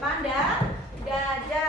depan dada.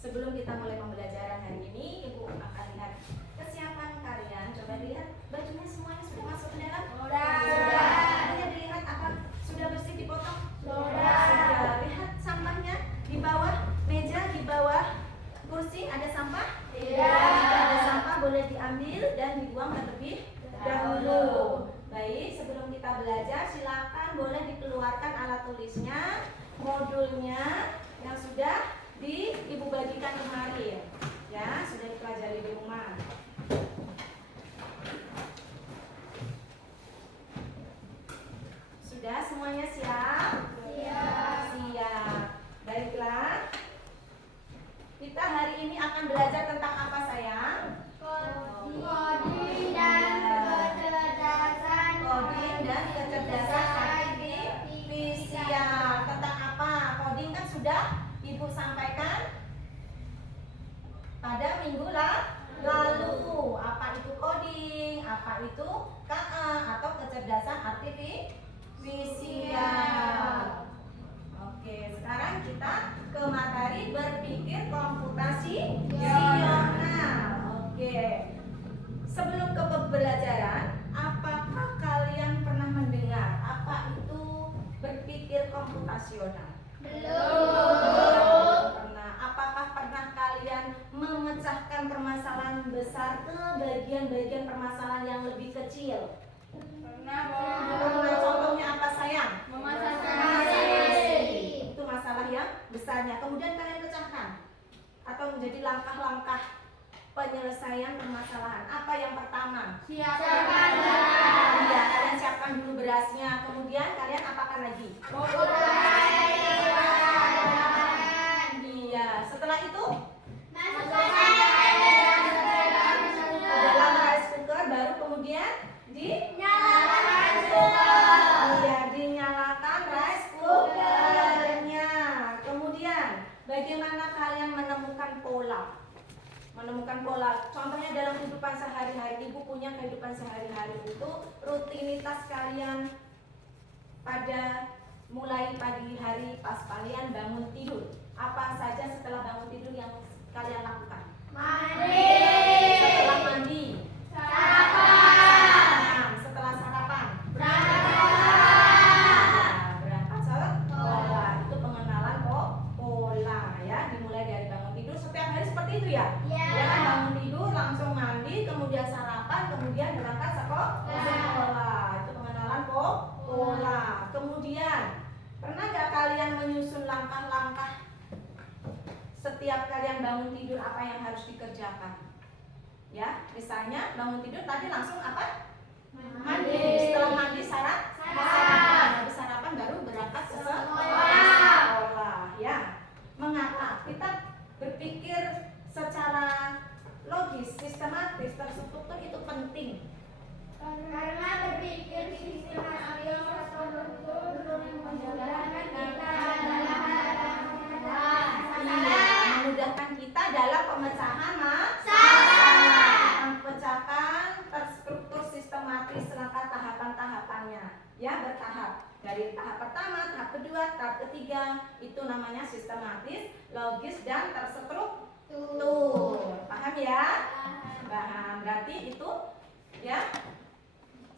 Sebelum kita mulai pembelajaran hari ini, Ibu akan lihat kesiapan kalian. Coba lihat bajunya semuanya sudah masuk ke dalam? Sudah. Lihat apa? Sudah bersih dipotong? Sudah. Lihat sampahnya di bawah meja, di bawah kursi ada sampah? Jika ada sampah boleh diambil dan dibuang terlebih dahulu. Baik, sebelum kita belajar silakan boleh dikeluarkan alat tulisnya, modulnya yang sudah Ibu bagikan kemarin, ya sudah dipelajari di rumah. Sudah semuanya siap? Siap. Baiklah. Kita hari ini akan belajar tentang apa sayang? Coding dan kecerdasan. Coding dan kecerdasan artifisial. Tentang apa? Coding kan sudah Ibu sampaikan pada minggu lalu. Apa itu coding? Apa itu KA atau kecerdasan artifisial? Oke, sekarang kita ke materi berpikir komputasional. Oke. Sebelum ke pembelajaran, apakah kalian pernah mendengar apa itu berpikir komputasional? Belum. Pernah. Apakah pernah kalian memecahkan permasalahan besar ke bagian-bagian permasalahan yang lebih kecil? Pernah. Contohnya apa sayang? Memasakkan nasi. Itu masalah yang besarnya. Kemudian kalian pecahkan atau menjadi langkah-langkah penyelesaian permasalahan. Apa yang pertama? Siapkan Iya, kalian siapkan dulu berasnya. Kemudian kalian apakan lagi? Iya, setelah itu ke dalam rice cooker, baru kemudian iya, dinyalakan rice cookernya. Kemudian bagaimana kalian menemukan pola? Contohnya dalam kehidupan sehari-hari, Ibu punya kehidupan sehari-hari itu rutinitas kalian pada mulai pagi hari pas kalian bangun tidur. Apa saja setelah bangun tidur yang kalian lakukan? Setelah mandi sarapan. Setelah sarapan berangkat sekolah. Itu pengenalan pola ya, dimulai dari bangun tidur. Setiap hari seperti itu ya? Jangan bangun tidur langsung mandi, kemudian sarapan, kemudian berangkat sekolah. Itu pengenalan pola. Kemudian pernah gak kalian menyusun langkah-langkah setiap kalian bangun tidur apa yang harus dikerjakan? Ya, misalnya bangun tidur tadi langsung apa? Mandi. Setelah mandi sarapan. Habis sarapan baru berangkat ke sekolah. Ya. Mengapa kita berpikir secara logis, sistematis, terstruktur itu penting? Karena berpikir sistematis terstruktur memudahkan kita dalam memudahkan kita dalam pemecahan memecahkan terstruktur sistematis serta tahapan-tahapannya. Ya, bertahap. Dari tahap pertama, tahap kedua, tahap ketiga, itu namanya sistematis, logis, dan terstruktur. Paham ya? Paham. Berarti itu ya.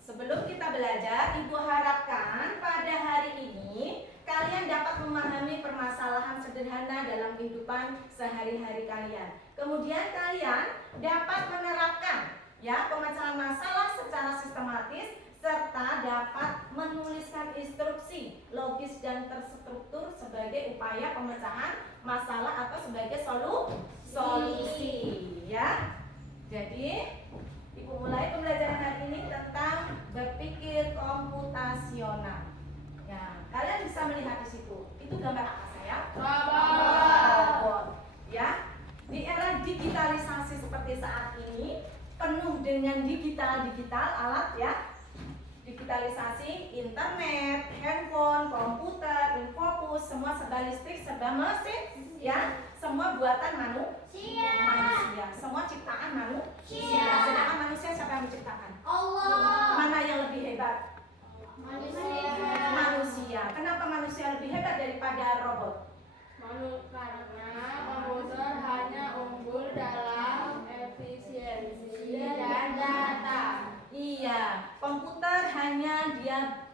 Sebelum kita belajar, Ibu harapkan pada hari ini kalian dapat memahami permasalahan sederhana dalam kehidupan sehari-hari kalian. Kemudian kalian dapat menerapkan ya pemecahan masalah secara sistematis serta dapat menuliskan instruksi logis dan terstruktur sebagai upaya pemecahan masalah atau sebagai solusi ya. Jadi Ibu mulai pembelajaran hari ini tentang berpikir komputasional. Ya, kalian bisa melihat di situ. Itu gambar apa saya? Robot. Ya, di era digitalisasi seperti saat ini, penuh dengan digital alat ya. Digitalisasi, internet, handphone, komputer, infokus, semua serba listrik, serba mesin, ya, semua buatan manusia, semua ciptaan manusia. Sedangkan manusia siapa yang menciptakan? Allah. Mana yang lebih hebat? Manusia. Kenapa manusia lebih hebat daripada robot? Karena komputer hanya unggul dalam efisiensi dan data. Iya, komputer hanya dia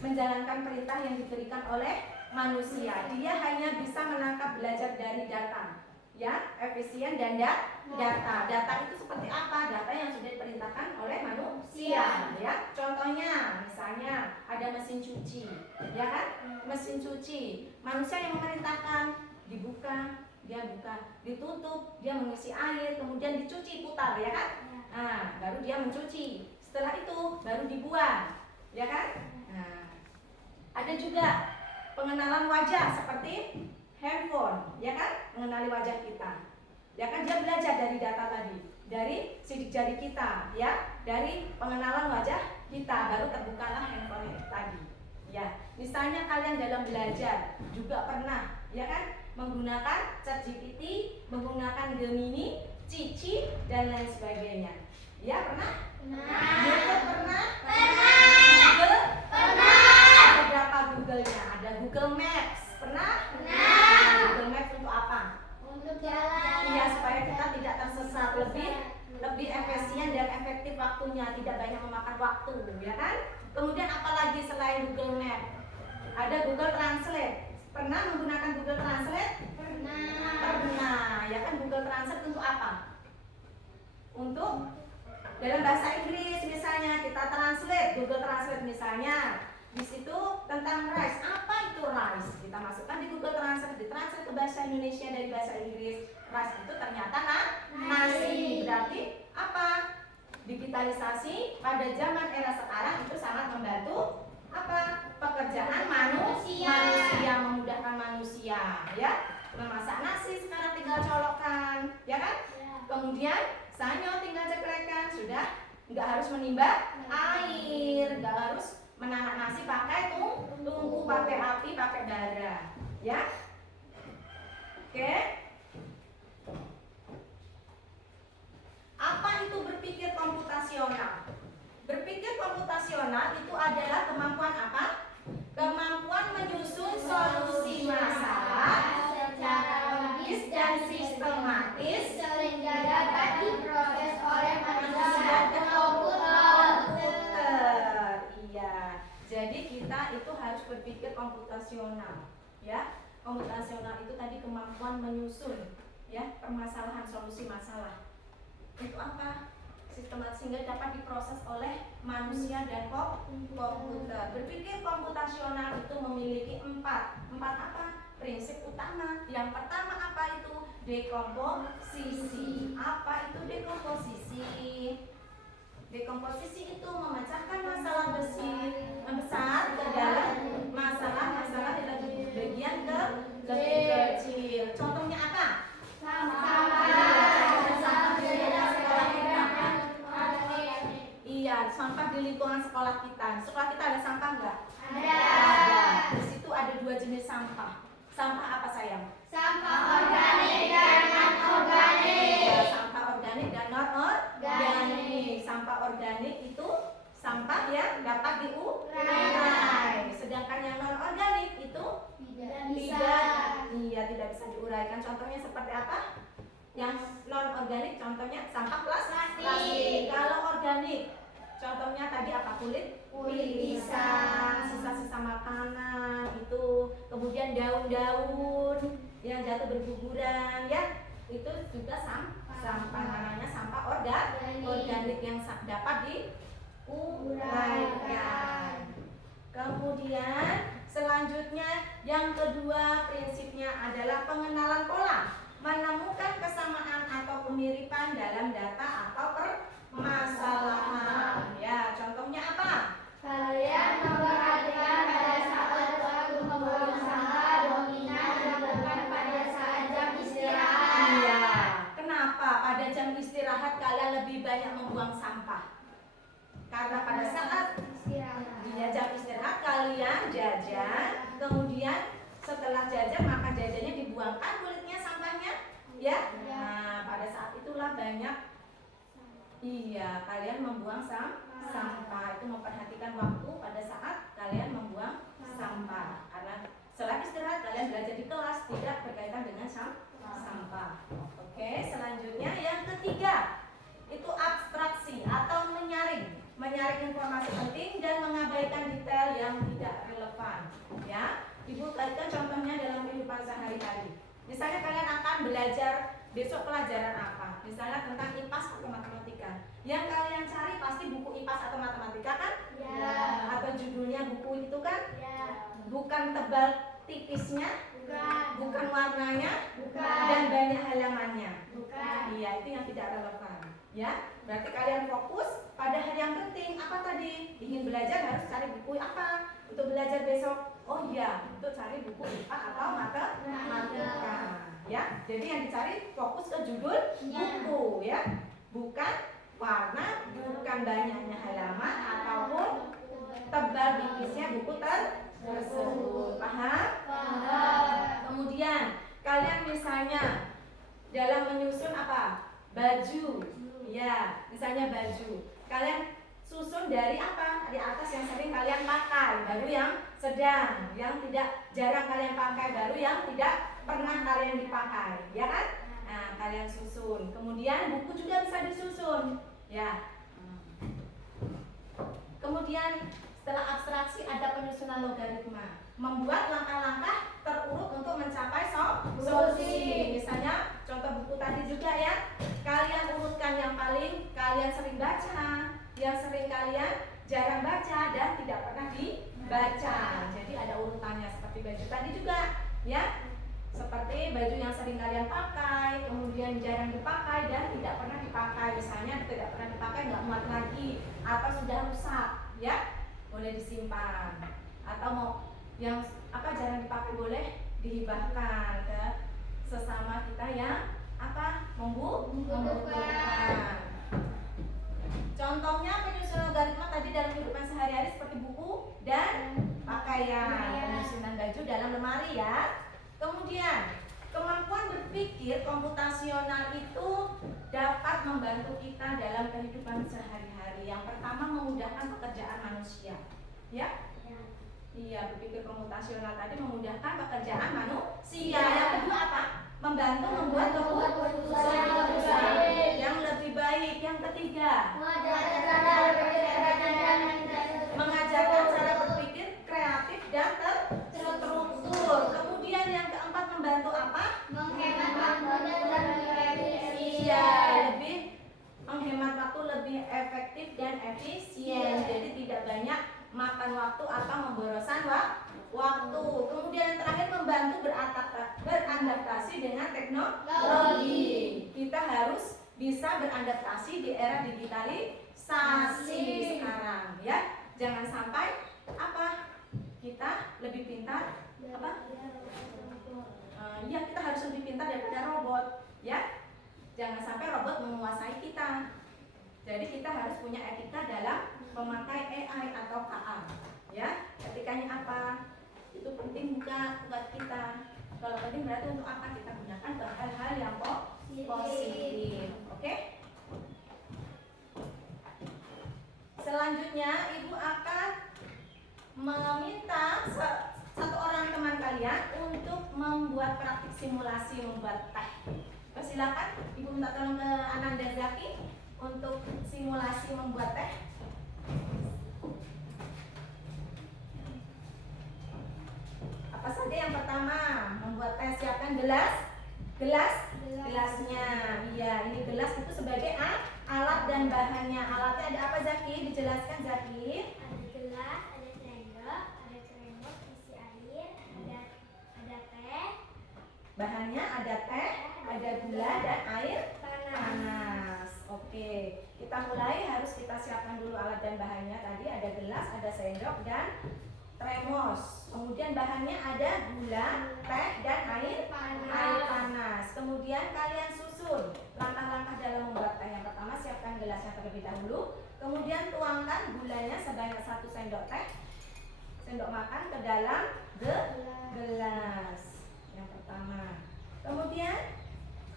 menjalankan perintah yang diberikan oleh manusia. Dia hanya bisa menangkap belajar dari data. Ya, efisien dan data. Data itu seperti apa? Data yang sudah diperintahkan oleh manusia. Ya, contohnya, misalnya ada mesin cuci, ya kan? Mesin cuci, manusia yang memerintahkan dibuka, dia buka, ditutup, dia mengisi air, kemudian dicuci putar, ya kan? Nah, baru dia mencuci. Setelah itu baru dibuang, ya kan? Nah, ada juga pengenalan wajah seperti handphone, ya kan? Mengenali wajah kita, ya kan? Dia belajar dari data tadi, dari sidik jari kita, ya, dari pengenalan wajah kita, baru terbukalah handphone tadi. Ya, misalnya kalian dalam belajar juga pernah, ya kan? Menggunakan ChatGPT, menggunakan Gemini, Cici, dan lain sebagainya. Ya, pernah? YouTube pernah? Google? Ada berapa Google-nya? Ada Google Maps. Pernah? Google Maps untuk apa? Untuk jalan. Iya, supaya kita tidak tersesat, lebih efisien dan efektif waktunya, tidak banyak memakan waktu, ya kan? Kemudian apalagi selain Google Maps? Ada Google Translate. Pernah menggunakan Google Translate? Pernah. Ya kan, Google Translate untuk apa? Untuk dalam bahasa Inggris misalnya kita translate, Google Translate misalnya di situ tentang rice. Apa itu rice? Kita masukkan di Google Translate, ditranslate ke bahasa Indonesia dari bahasa Inggris. Rice itu ternyata nasi. Berarti apa? Digitalisasi pada zaman era sekarang itu sangat membantu apa? Pekerjaan manusia, memudahkan manusia, ya. Memasak nasi sekarang tinggal colokkan, ya kan? Kemudian sanyo tinggal ceklekkan, sudah nggak harus menimba air, nggak harus menanak nasi pakai tungku, pakai api, pakai bara, ya. Oke. Apa itu berpikir komputasional? Berpikir komputasional itu adalah kemampuan apa? Kemampuan menyusun solusi masalah secara logis dan sistematis sehingga dapat diproses oleh manusia ke komputer. Iya. Jadi kita itu harus berpikir komputasional, ya. Komputasional itu tadi kemampuan menyusun, ya, permasalahan, solusi masalah. Itu apa? Sistematis sehingga dapat diproses oleh manusia dan komputer. Berpikir komputasional itu memiliki empat apa? prinsip utama. Yang pertama apa itu? Dekomposisi. Apa itu dekomposisi? Dekomposisi itu memecahkan masalah besar ke dalam masalah-masalah di bagian lebih kecil. Contohnya apa? Iya, sampah di lingkungan sekolah kita. Sekolah kita ada sampah nggak? Ada. Di situ ada 2 jenis sampah. Sampah apa sayang? Sampah organik dan non-organik. Ya, sampah organik dan non-organik. Sampah organik itu sampah yang dapat diurai. Sedangkan yang non-organik itu tidak bisa diuraikan. Contohnya seperti apa? Yang non-organik contohnya sampah plastik. Kalau organik contohnya tadi apa? Kulit pisang, sisa-sisa makanan itu, kemudian daun-daun yang jatuh berguguran, ya itu juga sampah namanya sampah organik yang dapat diuraikan. Kemudian selanjutnya yang kedua prinsipnya adalah pengenalan pola, menemukan kesamaan atau kemiripan dalam data atau permasalahan. Ya, contohnya apa? Kalian memperhatikan pada saat waktu membuang sampah dominan dilakukan pada saat jam istirahat. Iya. Kenapa pada jam istirahat kalian lebih banyak membuang sampah? Karena pada saat jam istirahat kalian jajan, kemudian setelah jajan maka jajannya dibuangkan kulitnya sampahnya, ya. Nah, pada saat itulah banyak kalian membuang sampah. Itu memperhatikan waktu pada saat kalian membuang sampah. Karena setelah istirahat kalian belajar di kelas tidak berkaitan dengan sampah. Oke, selanjutnya yang ketiga itu abstraksi atau menyaring informasi penting dan mengabaikan detail yang tidak relevan. Ya, Ibu berikan contohnya dalam kehidupan sehari-hari. Misalnya kalian akan belajar besok pelajaran apa? Misalnya tentang IPAS atau matematika. Yang kalian cari pasti buku IPAS atau matematika kan? Ya. Atau judulnya buku itu kan? Ya. Bukan tebal tipisnya, bukan warnanya, dan banyak halamannya. Iya, itu yang tidak relevan. Ya, berarti kalian fokus pada hal yang penting. Apa tadi? Ingin belajar harus cari buku apa? Untuk belajar besok. Oh iya, untuk cari buku IPA atau matematika. Ya, jadi yang dicari fokus ke judul buku, ya, bukan warna, bukan banyaknya halaman ataupun tebal tipisnya buku tersebut. Paham? Kemudian kalian misalnya dalam menyusun apa? Baju. Ya, misalnya baju. Kalian susun dari apa? Dari atas yang sering kalian pakai, baru yang sedang, yang tidak jarang kalian pakai, baru yang tidak pernah kalian dipakai, ya kan? Nah, kalian susun. Kemudian buku juga bisa disusun, ya. Kemudian setelah abstraksi ada penyusunan logaritma, membuat langkah-langkah terurut untuk mencapai solusi. Misalnya contoh buku tadi juga ya, kalian urutkan yang paling kalian sering baca, yang sering kalian jarang baca dan tidak pernah dibaca. Jadi ada urutannya seperti baju tadi juga, ya. Seperti baju yang sering kalian pakai, kemudian jarang dipakai dan tidak pernah dipakai. Misalnya tidak pernah dipakai, nggak muat lagi, atau sudah rusak, ya, boleh disimpan. Atau mau yang jarang dipakai boleh dihibahkan ke sesama kita yang membutuhkan. Contohnya penyusunan logaritma tadi dalam kehidupan sehari-hari seperti buku dan pakaian, penyusunan baju dalam lemari, ya. Kemudian kemampuan berpikir komputasional itu dapat membantu kita dalam kehidupan sehari-hari. Yang pertama, memudahkan pekerjaan manusia, ya. Iya, berpikir komputasional tadi memudahkan pekerjaan manusia. Yang kedua apa? Membantu membuat keputusan yang lebih baik. Yang ketiga, mengajarkan cara berpikir kreatif dan terstruktur. Kemudian yang keempat, membantu apa? Menghemat waktu dan Iya, lebih menghemat waktu, lebih efektif dan efisien. Jadi tidak banyak makan waktu atau memboroskan waktu. Kemudian yang terakhir membantu beradaptasi dengan teknologi. Kita harus bisa beradaptasi di era digitalisasi sekarang ya. Jangan sampai apa? Kita lebih pintar apa? Ya, kita harus lebih pintar daripada robot ya. Jangan sampai robot menguasai kita. Jadi kita harus punya etika dalam memakai AI atau KA ya. Etikanya apa? Itu penting buat kita. Kalau penting berarti untuk apa kita gunakan ke hal-hal yang positif. Oke? Selanjutnya ibu akan meminta satu orang teman kalian untuk membuat praktik simulasi membuat teh. Silakan ibu minta tolong ke Ananda Zaki untuk simulasi membuat teh. Apa saja yang pertama? Membuat teh, siapkan gelasnya. Iya, ini gelas itu sebagai alat dan bahannya. Alatnya ada apa Zaki? Dijelaskan Zaki. Ada gelas, ada sendok, ada termos isi air, ada teh. Bahannya ada teh, ada gula dan air panas. Oke, kita mulai. Harus kita siapkan dulu alat dan bahannya. Tadi ada gelas, ada sendok dan termos. Kemudian bahannya ada gula, teh dan air panas. Kemudian kalian susun langkah-langkah dalam membuat teh. Yang pertama siapkan gelasnya terlebih dahulu. Kemudian tuangkan gulanya sebanyak 1 sendok teh, sendok makan ke dalam gelas. Yang pertama. Kemudian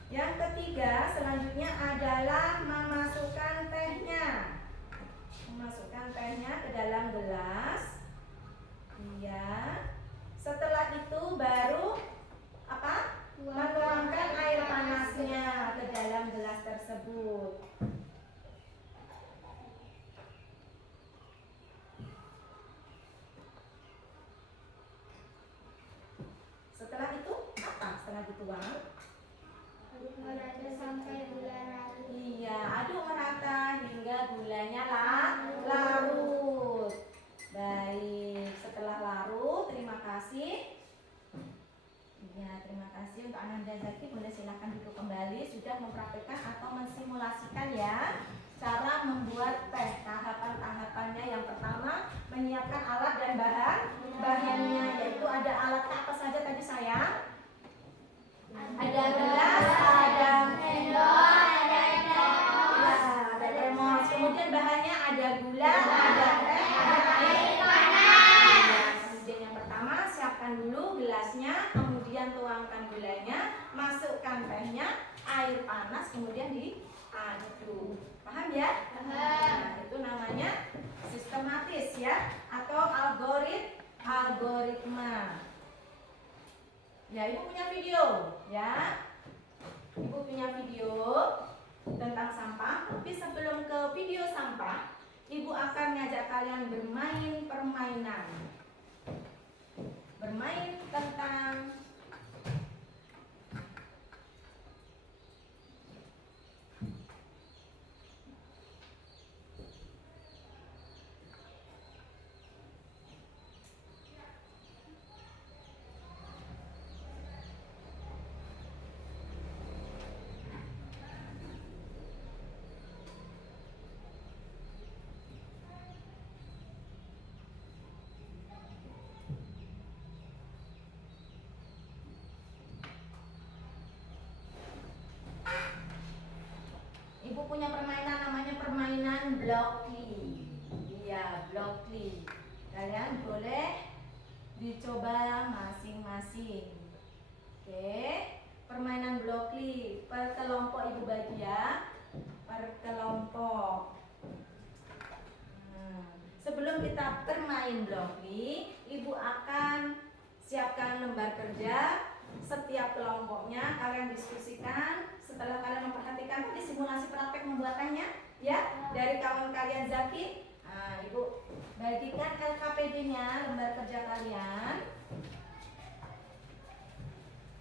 yang ketiga selanjutnya adalah memasukkan tehnya. Memasukkan tehnya ke dalam gelas. Iya. Setelah itu baru apa? Menuangkan air panasnya ke dalam gelas tersebut. Setelah itu apa? Setelah dituang, Aduk merata sampai gula larut. iya, aduk merata hingga gulanya larut. Baik, setelah larut, terima kasih. Ya, terima kasih untuk Ananda Zaki. Boleh silakan duduk kembali. Sudah mempraktikkan atau mensimulasikan ya cara membuat teh. Tahapan-tahapannya yang pertama menyiapkan alat dan bahannya, yaitu ada alat apa saja tadi sayang? Ada gelas, ada Sendok, ada ada termos. Kemudian bahannya ada gula, ada teh, ada air panas. Kemudian yang pertama siapkan dulu gelasnya, kemudian tuangkan gulanya, masukkan tehnya, air panas, kemudian diaduk. Paham ya? Nah, itu namanya sistematis ya, atau algoritma. Ya, ibu punya video ya. Ibu punya video tentang sampah. Tapi sebelum ke video sampah, ibu akan ngajak kalian bermain permainan. Bermain tentang ibu punya permainan namanya permainan Blockly. Iya, Blockly. Kalian boleh dicoba masing-masing. Oke, permainan Blockly. Per kelompok ibu bagi ya. Per kelompok. Sebelum kita bermain Blockly, ibu akan siapkan lembar kerja. Setiap kelompoknya kalian diskusikan. Setelah kalian memperhatikan tadi simulasi praktek membuatannya ya dari kawan kalian Zaki, ibu bagikan LKPD-nya, lembar kerja kalian.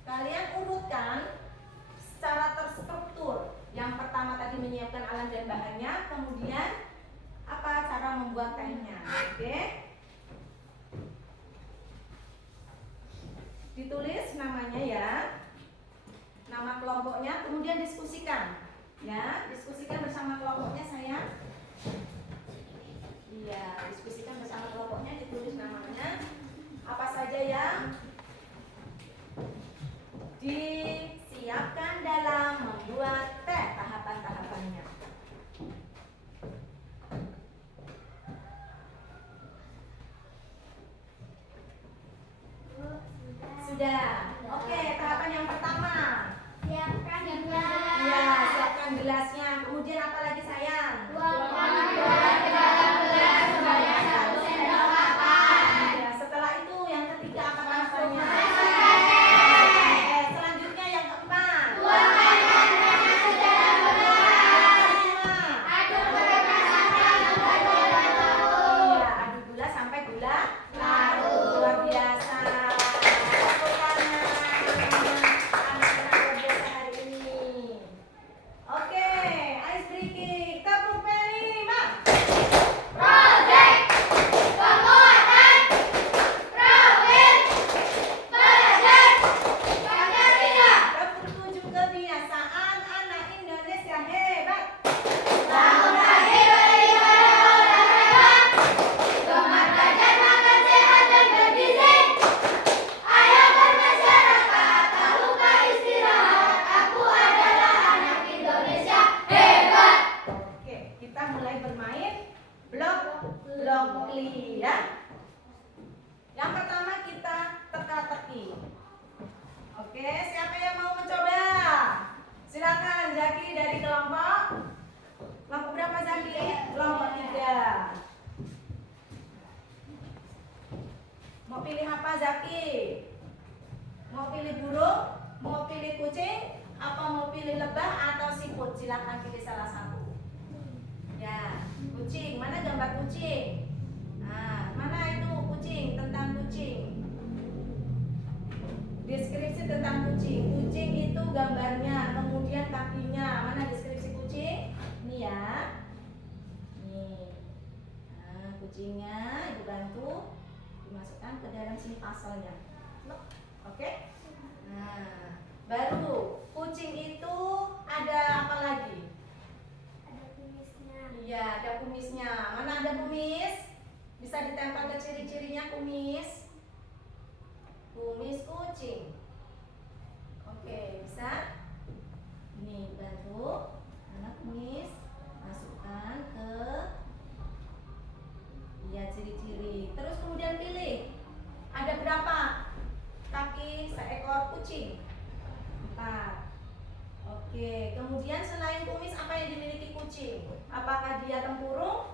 Kalian urutkan secara terstruktur. Yang pertama tadi menyiapkan alat dan bahannya, kemudian apa cara membuat tehnya. Oke. kemudian diskusikan. Ya, diskusikan bersama kelompoknya sayang. Iya, diskusikan bersama kelompoknya, ditulis namanya. Apa saja yang disiapkan dalam membuat teh, tahapan-tahapannya. Sudah. Oke, tahapan yang pertama. Siapkan gelas. Iya, siapkan gelasnya. Kemudian apa lagi sayang? Tuangkan gula ke dalam gelas sebanyak 1 sendok makan. Ya, setelah itu yang ketiga apa tahapannya? Selanjutnya yang keempat. Tuangkan gula ke dalam gelas. Aduk gula sampai gula larut. Iya, aduk gula sampai gula larut. Luar biasa. Tepuk tangan. Anak-anak luar biasa hari ini. Oke, ice breaking. Tepuk kelima. Project penguatan profil belajar Pancasila. Tepuk tujuh kebiasaan anak Indonesia hebat. Bangun pagi beribadah olahraga, gemar belajar makan sehat dan bergizi. Ayo bermasyarakat, tak lupa istirahat. Aku adalah anak Indonesia hebat. Oke, kita mulai bermain blok-blokly ya. Yang pertama kita teka-teki. Oke, siapa yang mau mencoba? Silakan Zaki dari kelompok berapa Zaki? Kelompok 3. Mau pilih apa Zaki? Mau pilih burung? Mau pilih kucing? Apa mau pilih lebah atau siput? Silakan pilih salah satu. Ya, kucing. Mana gambar kucing? Nah, mana itu kucing? Tentang kucing. Deskripsi tentang kucing. Kucing itu gambarnya, kemudian kakinya. Mana deskripsi kucing? Ini ya. Nih. Nah, kucingnya ibu bantu dimasukkan ke dalam sini pasalnya. Oke? Nah, baru kucing itu ada apa lagi? Ada kumisnya. Iya, ada kumisnya. Mana ada kumis? Bisa ditempel ke ciri-cirinya kumis. Kumis kucing. Oke, bisa? Ini bantu. Mana kumis? Masukkan ke ciri-ciri. Terus kemudian pilih. Ada berapa kaki seekor kucing? 4. Oke, kemudian selain kumis apa yang dimiliki kucing? Apakah dia tempurung,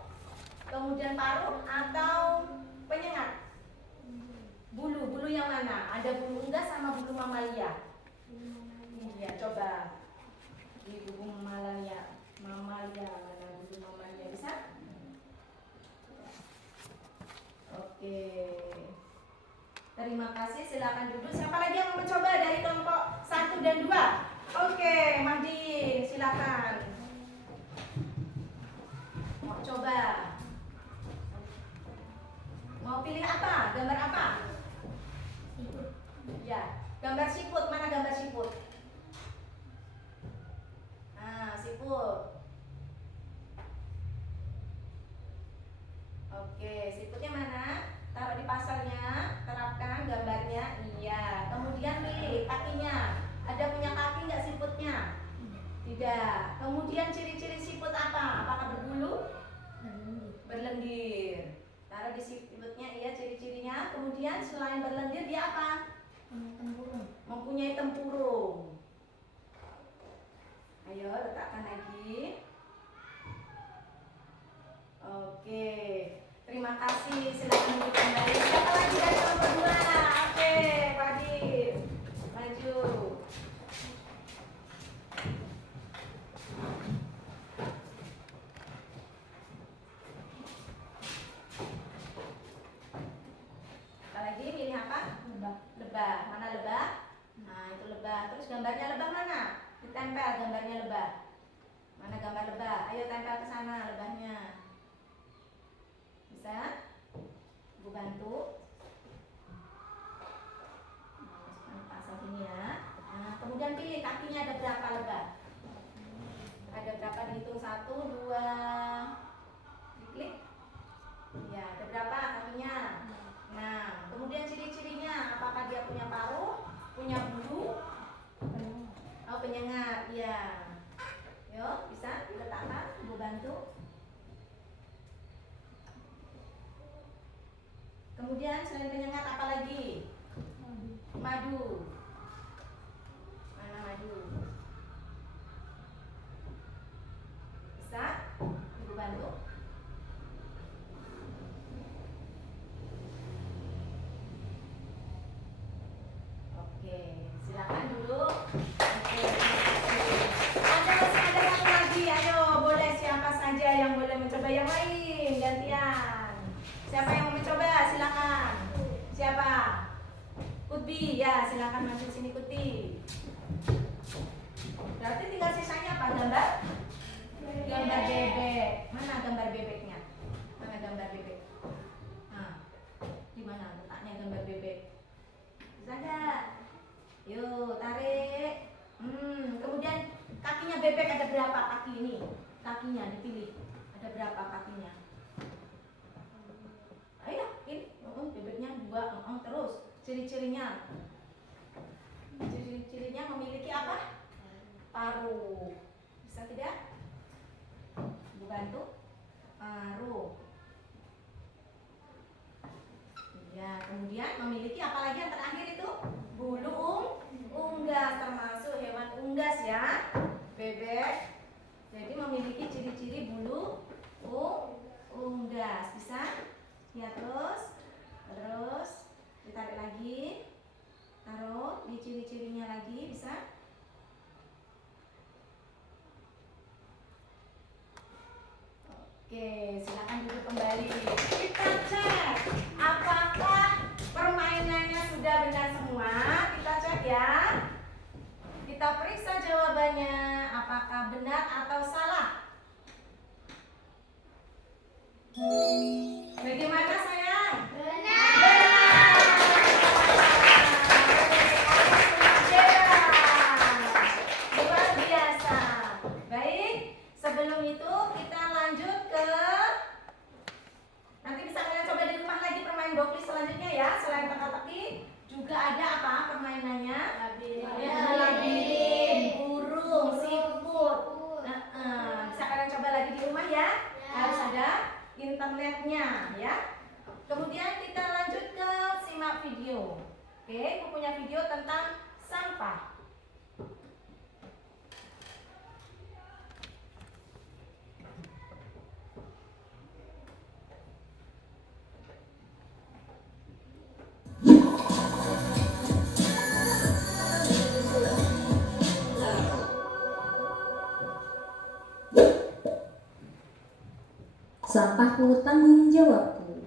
kemudian paruh, atau penyengat? Bulu yang mana? Ada bulu unggas sama bulu mamalia? Iya, coba di bulu mamalia. Mana bulu mamalia bisa? Oke. Terima kasih, silakan duduk. Siapa lagi yang mau mencoba dari kelompok 1 dan 2? Oke, Mahdi, silakan. Mau coba? Mau pilih apa? Gambar apa? Ya, gambar siput. Mana gambar siput? Nah, siput. Oke, siputnya mana? Taruh di pasalnya, terapkan gambarnya. Iya, kemudian pilih kakinya. Ada punya kaki nggak siputnya? Tidak. Kemudian ciri-ciri siput apa? Apakah berbulu? Berlendir. Taruh di siputnya, iya ciri-cirinya. Kemudian selain berlendir dia apa? Mempunyai tempurung. Ayo letakkan lagi. Oke. Terima kasih. Silakan duduk kembali. Siapa lagi dari kelompok 2? Oke, Pak Adib. Maju. Apa lagi? Pilih apa? Lebah. Mana lebah? Nah, itu lebah. Terus gambarnya lebah mana? Ditempel gambarnya lebah. Mana gambar lebah? Ayo tempel ke sana lebahnya. Bisa? Ibu bantu. Masukkan pasal ini ya. Nah, Kemudian pilih kakinya ada berapa lebar. Ada berapa, dihitung 1, 2, diklik. Ya, ada berapa kakinya? Nah, kemudian ciri-cirinya, apakah dia punya paruh, punya bulu? Oh, penyengat, ya. Yuk, bisa diletakkan, Ibu bantu. Kemudian selain penyengat apa lagi? Madu. Mana madu? Bisa? Ibu bantu. Oke, silakan dulu. Oke, ada masih ada satu lagi. Ayo, boleh siapa saja yang boleh mencoba yang lain, gantian. Siapa yang mau mencoba? Silakan. Siapa? Kutbi, ya silakan maju sini Kutbi. Berarti tinggal sisanya apa? Gambar? Gambar bebek. Mana gambar bebeknya? Mana gambar bebek? Nah, di mana letaknya gambar bebek? Bisa nggak? Yuk, tarik. Kemudian kakinya bebek ada berapa kaki ini? Kakinya dipilih. Ada berapa kakinya? Ayo, ini bebeknya 2, terus ciri-cirinya. Ciri-cirinya memiliki apa? Paruh. Bisa tidak? Ibu bantu. Paruh. Ya, kemudian memiliki apa lagi yang terakhir itu? Bulu unggas, termasuk hewan unggas ya. Bebek. Jadi memiliki ciri-ciri bulu unggas. Bisa? Ya, terus ditarik lagi, taruh di ciri-cirinya lagi, bisa? Oke, silakan duduk kembali. Kita cek apakah permainannya sudah benar semua. Kita cek ya. Kita periksa jawabannya, apakah benar atau salah. Bagaimana sayang? Luar biasa. Baik, sebelum itu kita lanjut ke, nanti bisa kalian coba di rumah lagi permain goklis selanjutnya ya. Selain teka-teki juga ada apa permainannya? Labirin, burung, siput. Bisa kalian coba lagi di rumah ya. Harus ada internetnya ya. Kemudian kita lanjut ke simak video. Oke, aku punya video tentang sampah. Sampahku tanggung jawabku.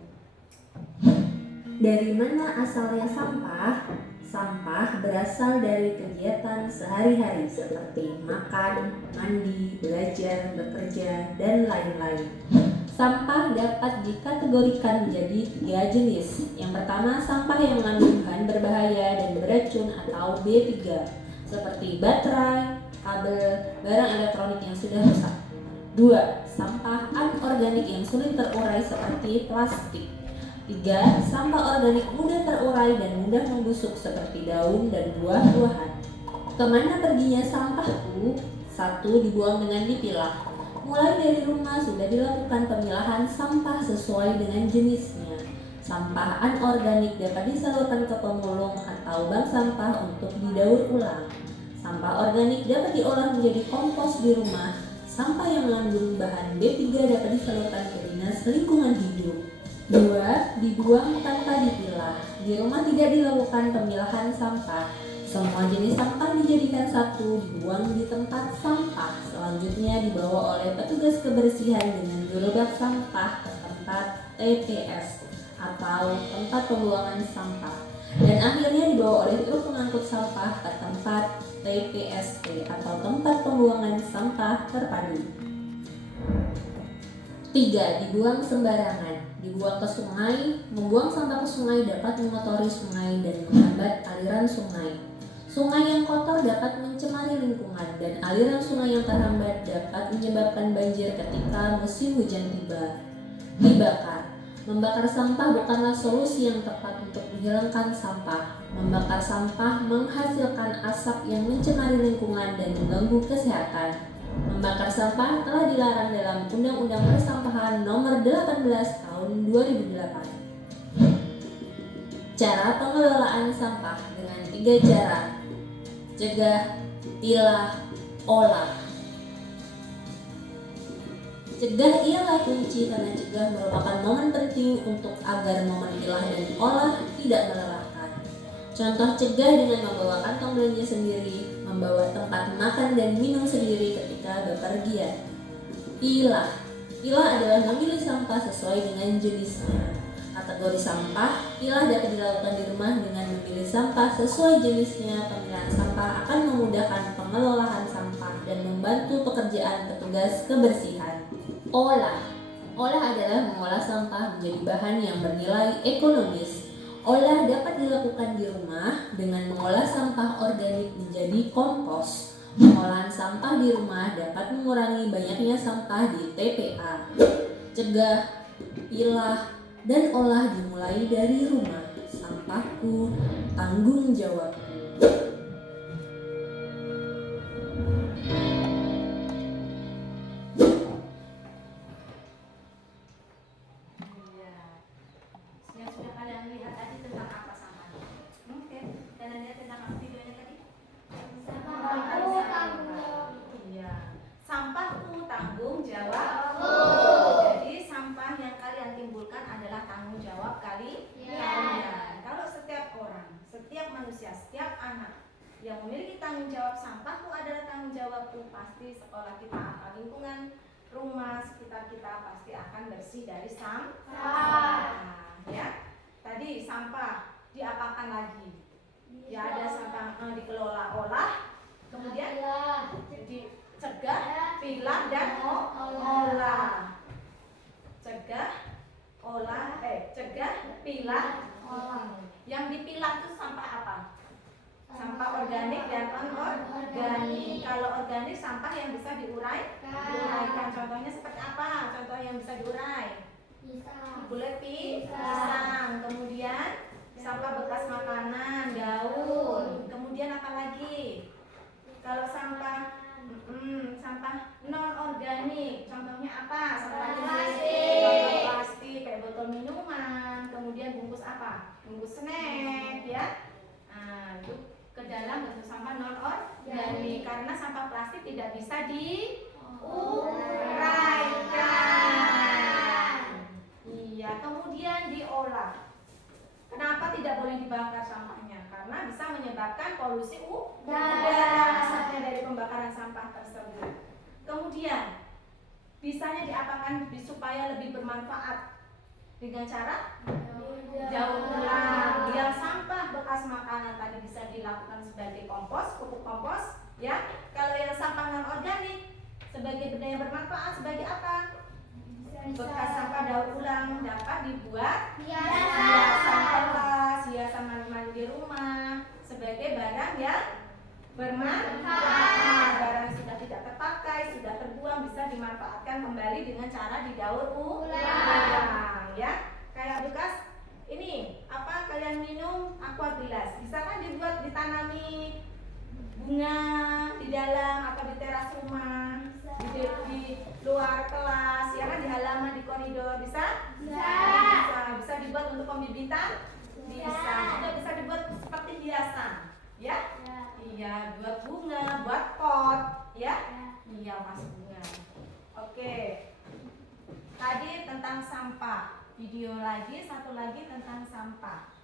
Dari mana asalnya sampah? Sampah berasal dari kegiatan sehari-hari seperti makan, mandi, belajar, bekerja, dan lain-lain. Sampah dapat dikategorikan menjadi 3 jenis. Yang pertama, sampah yang mengandung bahan berbahaya dan beracun atau B3, seperti baterai, kabel, barang elektronik yang sudah rusak. 2. Sampah anorganik yang sulit terurai seperti plastik. 3. Sampah organik mudah terurai dan mudah membusuk seperti daun dan buah-buahan. Kemana perginya sampahku? 1. Dibuang dengan dipilah. Mulai dari rumah sudah dilakukan pemilahan sampah sesuai dengan jenisnya. Sampah anorganik dapat disalurkan ke pemulung atau bank sampah untuk didaur ulang. Sampah organik dapat diolah menjadi kompos di rumah. Sampah yang mengandung bahan B3 dapat disalurkan ke Dinas Lingkungan Hidup. 2. Dibuang tanpa dipilah. Di rumah tidak dilakukan pemilahan sampah. Semua jenis sampah dijadikan satu, dibuang di tempat sampah. Selanjutnya dibawa oleh petugas kebersihan dengan gerobak sampah ke tempat TPS atau tempat pembuangan sampah. Dan akhirnya dibawa oleh truk pengangkut sampah ke tempat TPST atau tempat pembuangan sampah terpadu. 3. Dibuang sembarangan. Dibuang ke sungai. Membuang sampah ke sungai dapat mengotori sungai dan menghambat aliran sungai. Sungai yang kotor dapat mencemari lingkungan dan aliran sungai yang terhambat dapat menyebabkan banjir ketika musim hujan tiba. Dibakar. Membakar sampah bukanlah solusi yang tepat untuk menghilangkan sampah. Membakar sampah menghasilkan asap yang mencemari lingkungan dan mengganggu kesehatan. Membakar sampah telah dilarang dalam Undang-Undang Persampahan Nomor 18 Tahun 2008. Cara pengelolaan sampah dengan 3 cara. Cegah, pilah, olah. Cegah ialah kunci karena cegah merupakan momen penting untuk agar momen pilah dan olah tidak melelahkan. Contoh cegah dengan membawa kantong belanja sendiri, membawa tempat makan dan minum sendiri ketika bepergian. Pilah. Pilah adalah memilih sampah sesuai dengan jenisnya. Kategori sampah, pilah dapat dilakukan di rumah dengan memilih sampah sesuai jenisnya. Pemilihan sampah akan memudahkan pengelolaan sampah dan membantu pekerjaan petugas kebersihan. Olah. Olah adalah mengolah sampah menjadi bahan yang bernilai ekonomis. Olah dapat dilakukan di rumah dengan mengolah sampah organik menjadi kompos. Pengolahan sampah di rumah dapat mengurangi banyaknya sampah di TPA. Cegah, pilah, dan olah dimulai dari rumah. Sampahku, tanggung jawabku. Yang sudah kalian lihat tadi tentang apa sampah? Oke, kalian lihat tentang apa videonya tadi? Sampahku tanggung jawab. Iya, sampahku tanggung jawab. Jadi sampah yang kalian timbulkan adalah tanggung jawab kalian. Kalau setiap orang, setiap manusia, setiap anak yang memiliki tanggung jawab, sampahku adalah tanggung jawabku, pasti sekolah kita akan lingkungan rumah sekitar kita pasti akan bersih dari sampah. Ya, tadi sampah diapakan lagi? Ya ada sampah dikelola olah, kemudian dicegah, pilah dan olah. Cegah, pilah, olah. Yang dipilah itu sampah apa? Sampah organik dan anorganik. Kalau organik sampah yang bisa diuraikan. Contohnya seperti apa? Contoh yang bisa diurai. Kulit pisang, kemudian sampah bekas makanan, daun, kemudian apa lagi? Kalau sampah non organik, contohnya apa? Sampah plastik, kayak botol minuman, kemudian bungkus apa? Bungkus snack, ya. Nah, itu ke dalam bentuk sampah non organik karena sampah plastik tidak bisa diuraikan. Iya, kemudian diolah. Kenapa tidak boleh dibakar sampahnya? Karena bisa menyebabkan polusi udara asapnya dari pembakaran sampah tersebut. Kemudian bisanya diapakan supaya lebih bermanfaat dengan cara daur ulang. Yang sampah bekas makanan tadi bisa dilakukan sebagai kompos, pupuk kompos, ya. Kalau yang sampah non organik sebagai benda yang bermanfaat sebagai apa? Bekas sampah daur ulang dapat dibuat hiasan kelas, hiasan mandi di rumah sebagai barang yang bermanfaat. Barang yang sudah tidak terpakai, sudah terbuang bisa dimanfaatkan kembali dengan cara didaur ulang, ya. Kayak bekas ini apa kalian minum aqua gelas, bisa kan dibuat ditanami bunga di dalam atau di teras rumah, di luar kelas, ya kan, di halaman, di koridor, bisa dibuat untuk pembibitan, juga bisa dibuat seperti hiasan, ya. Iya, buat bunga, buat pot, ya. Iya, mas bunga. Oke, tadi tentang sampah. Video lagi, satu lagi tentang sampah.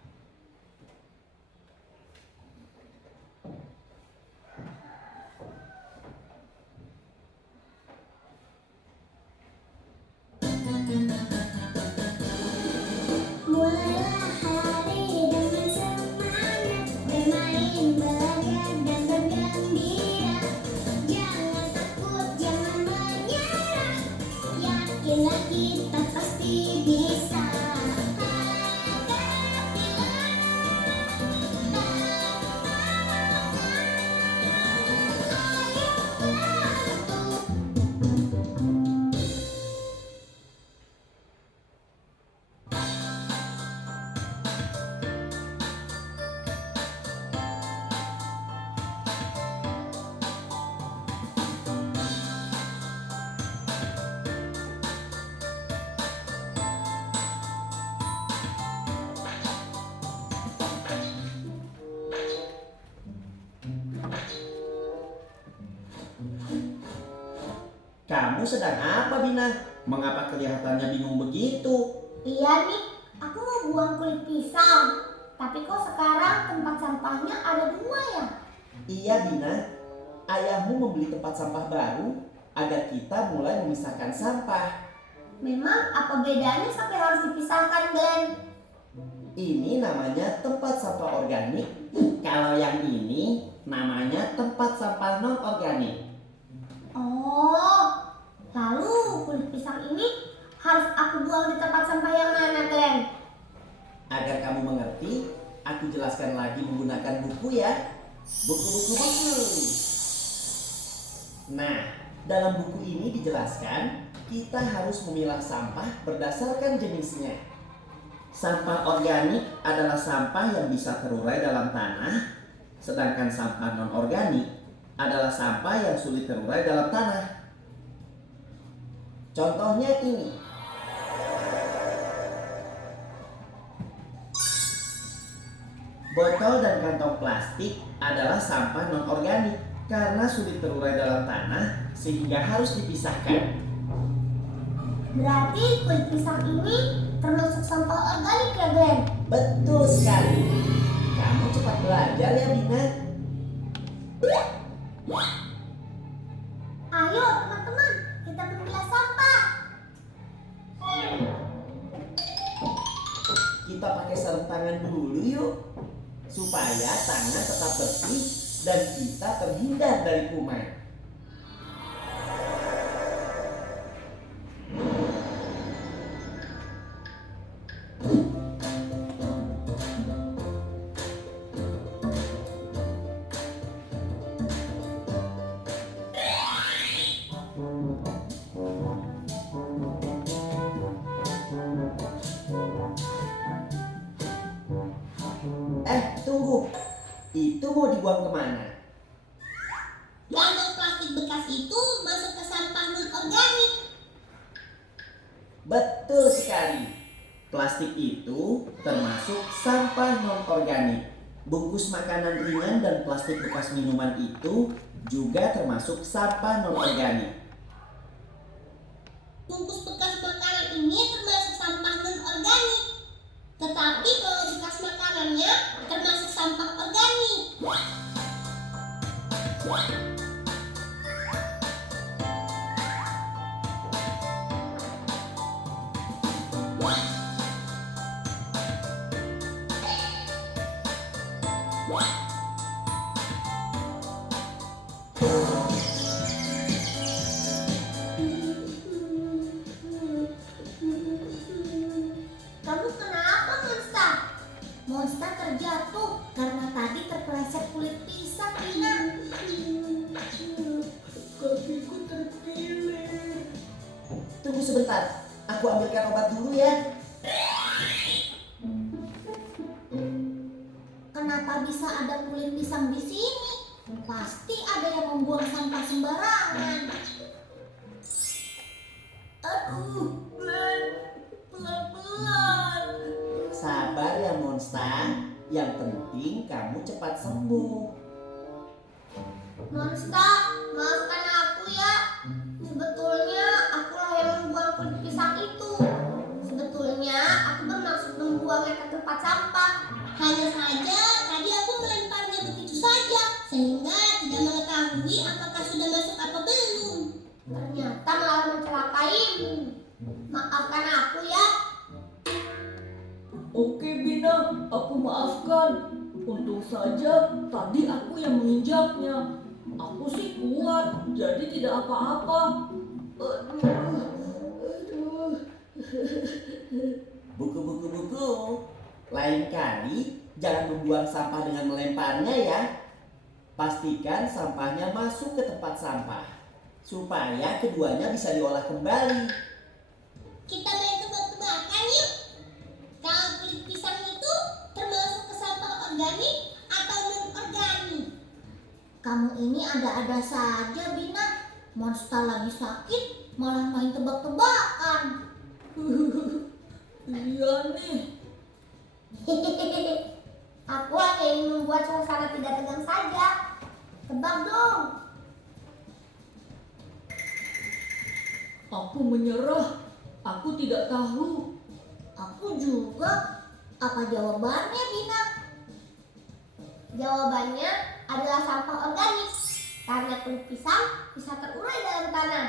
Mulailah hari dengan semangat, bermain, belajar dan bergembira. Jangan takut, jangan menyerah, yakinlah kita pasti bisa. Hadapi Kamu sedang apa, Bina? Mengapa kelihatannya bingung begitu? Iya nih, aku mau buang kulit pisang. Tapi kok sekarang tempat sampahnya ada 2 ya? Iya, Bina. Ayahmu membeli tempat sampah baru agar kita mulai memisahkan sampah. Memang apa bedanya sampai harus dipisahkan, Glenn? Ini namanya tempat sampah organik. Kalau yang ini namanya tempat sampah non-organik. Oh, lalu kulit pisang ini harus aku buang di tempat sampah yang mana, Glenn? Agar kamu mengerti, aku jelaskan lagi menggunakan buku ya. Buku. Nah, dalam buku ini dijelaskan kita harus memilah sampah berdasarkan jenisnya. Sampah organik adalah sampah yang bisa terurai dalam tanah, sedangkan sampah non-organik adalah sampah yang sulit terurai dalam tanah. Contohnya ini. Botol dan kantong plastik adalah sampah non-organik karena sulit terurai dalam tanah sehingga harus dipisahkan. Berarti kulit pisang ini termasuk sampah organik ya, Glenn? Betul sekali. Kamu cepat belajar ya, Bina. Ayo teman-teman, kita memilah sampah. Kita pakai sarung tangan dulu yuk, supaya tangan tetap bersih dan kita terhindar dari kuman. Tunggu, itu mau dibuang kemana? Kantong plastik bekas itu masuk ke sampah non-organik. Betul sekali. Plastik itu termasuk sampah non-organik. Bungkus makanan ringan dan plastik bekas minuman itu juga termasuk sampah non-organik. Bungkus bekas makanan ini termasuk sampah non-organik. Tetapi kalau bekas makanannya termasuk sampah organik. Kamu kenapa, Monster? Monster terjatuh karena tadi terpeleset kulit pisang, Bina. Kakiku terkilir. Tunggu sebentar, aku ambilkan obat dulu ya. Kenapa bisa ada kulit pisang di sini? Pasti ada yang membuang sampah sembarangan. Aduh, Glenn, pelan-pelan. Sabar ya Monster, yang penting kamu cepat sembuh. Monster, maafkan aku ya. Sebetulnya akulah yang membuang kulit pisang itu. Sebetulnya aku bermaksud membuangnya ke tempat sampah. Hanya saja tadi aku melemparnya begitu saja, sehingga tidak mengetahui apakah sudah masuk apa belum. Ternyata malah mencelakaimu. Maafkan aku ya. Oke Bina, aku maafkan. Untung saja tadi aku yang menginjaknya. Aku sih kuat, jadi tidak apa-apa. Aduh. Buku. Lain kali jangan membuang sampah dengan melemparnya ya. Pastikan sampahnya masuk ke tempat sampah supaya keduanya bisa diolah kembali. Kita main tebak-tebakan yuk. Kalau kulit pisang itu termasuk ke sampah organik atau non-organik? Kamu ini ada-ada saja, Bina. Monster lagi sakit, malah main tebak-tebakan. Iya nih. Aku hanya ingin membuat suasana tidak tegang saja. Tebak dong. Aku menyerah. Aku tidak tahu. Aku juga. Apa jawabannya, Bina? Jawabannya adalah sampah organik. Karena kulit pisang bisa terurai dalam tanah.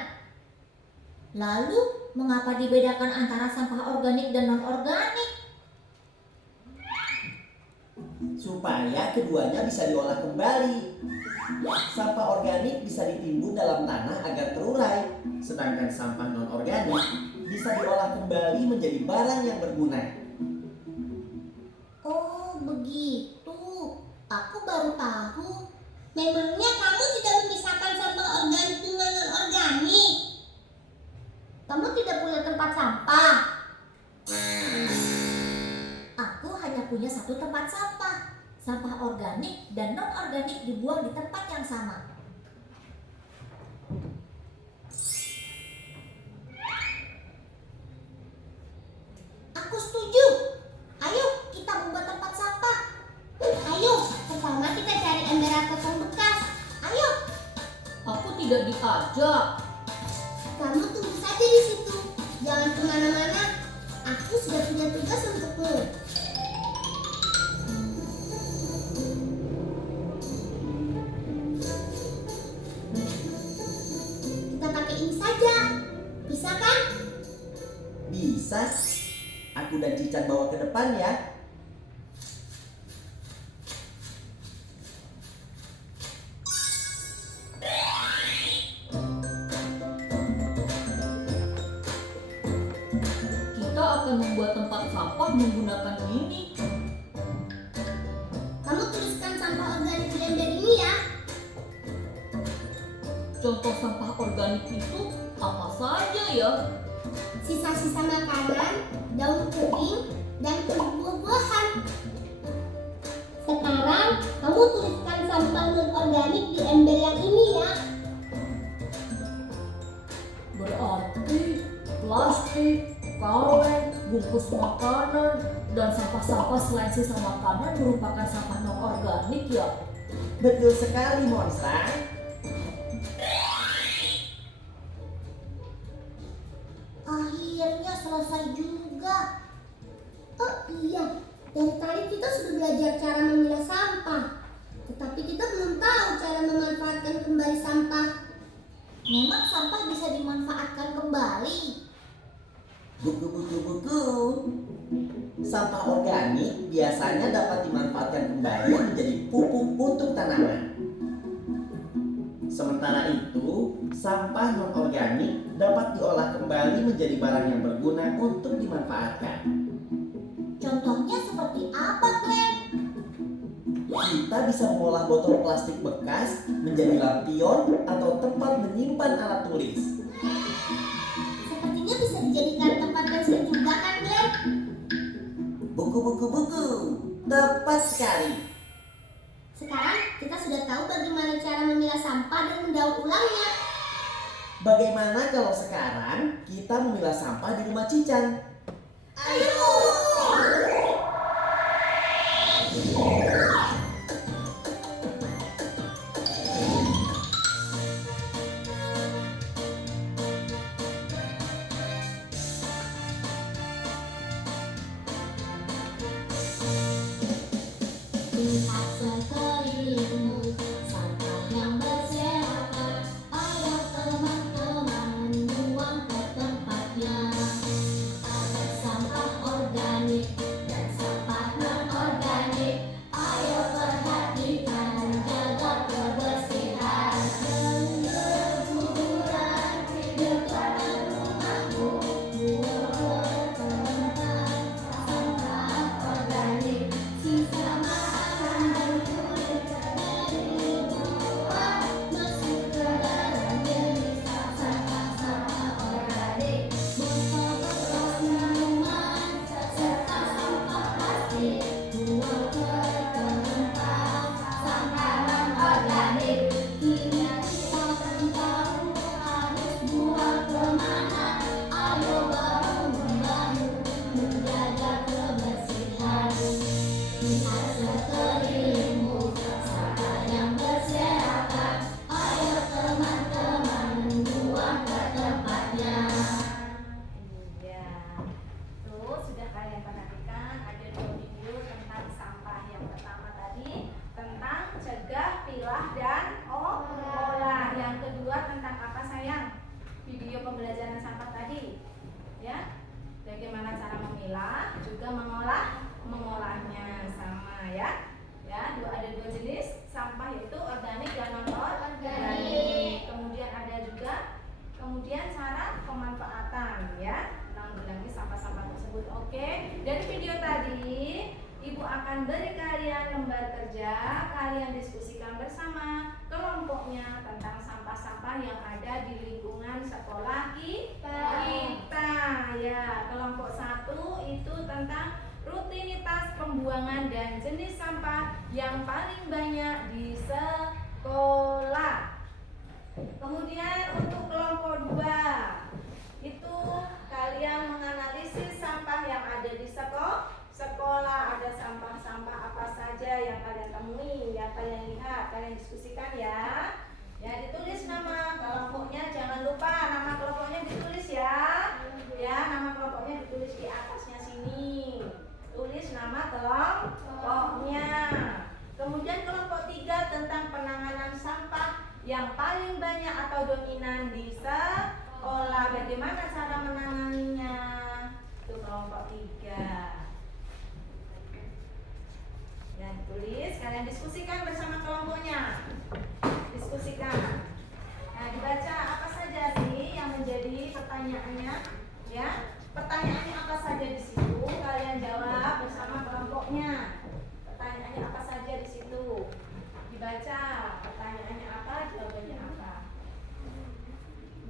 Lalu, mengapa dibedakan antara sampah organik dan non-organik? Supaya keduanya bisa diolah kembali. Sampah organik bisa ditimbun dalam tanah agar terurai, sedangkan sampah non-organik bisa diolah kembali menjadi barang yang berguna. Oh, begitu. Aku baru tahu. Memangnya kamu tidak memisahkan sampah organik dengan non-organik? Kamu tidak punya tempat sampah? Aku hanya punya satu tempat sampah. Sampah organik dan non-organik dibuang di tempat yang sama. Aku setuju. Ayo kita membuat tempat sampah. Ayo, pertama kita cari ember atau tong bekas. Ayo, Aku tidak diajak. kamu tunggu saja di situ. Jangan kemana-mana. Aku sudah punya tugas untukmu. Kita pakai ini saja. Bisa kan? Bisa. Aku dan Cican bawa ke depan ya. Kita akan membuat tempat sampah menggunakan ini. Kamu tuliskan sampah organik di ember ini ya. Contoh sampah organik itu apa saja ya? Sisa-sisa makanan, daun kering, dan kulit buah-buahan. Sekarang kamu tuliskan sampah non-organik di ember yang ini ya. Berarti plastik, kaleng, bungkus makanan, dan sampah-sampah selain sisa makanan merupakan sampah non-organik ya? Betul sekali, Monsa. Akhirnya selesai juga. Oh iya, dari tadi kita sudah belajar cara memilah sampah. Tetapi kita belum tahu cara memanfaatkan kembali sampah. Memang sampah bisa dimanfaatkan kembali. Buku. Sampah organik biasanya dapat dimanfaatkan kembali menjadi pupuk untuk tanaman. Sementara itu, sampah non-organik dapat diolah kembali menjadi barang yang berguna untuk dimanfaatkan. Contohnya seperti apa, Glenn? Kita bisa mengolah botol plastik bekas menjadi lampion atau tempat menyimpan alat tulis. Sepertinya bisa dijadikan tempat pensil juga kan, Glenn? Buku. Tepat sekali. Sekarang kita sudah tahu bagaimana cara memilah sampah dan mendaur ulangnya. Bagaimana kalau sekarang kita memilah sampah di rumah Cican? Ayo! Lihat sekelilingmu, sampah yang berserakan. Ayo teman-teman, buang ke tempatnya. Ada sampah organik kemudian cara pemanfaatan ya, menanggulangi sampah-sampah tersebut. Oke, dari video tadi Ibu akan beri kalian lembar kerja, kalian diskusikan bersama kelompoknya tentang sampah-sampah yang ada di lingkungan sekolah kita. Ya, kelompok 1 itu tentang rutinitas pembuangan dan jenis sampah yang paling banyak di sekolah. Kemudian untuk kelompok 2 itu kalian menganalisis sampah yang ada di sekolah. Ada sampah-sampah apa saja yang kalian temui, yang kalian lihat, kalian diskusikan ya. Ya, ditulis nama kelompoknya, jangan lupa nama kelompoknya ditulis ya. Ya, nama kelompoknya ditulis di atasnya sini. Tulis nama kelompoknya. Kemudian kelompok 3 tentang penanganan sampah yang paling banyak atau dominan di sekolah. Bagaimana cara menanganinya? Itu kelompok 3. Ya, tulis, kalian diskusikan bersama kelompoknya. Diskusikan. Nah, dibaca apa saja sih yang menjadi pertanyaannya? Ya, pertanyaannya apa saja di situ? Kalian jawab bersama kelompoknya. Pertanyaannya apa saja di situ? Dibaca. Pertanyaannya apa? Jawabannya apa?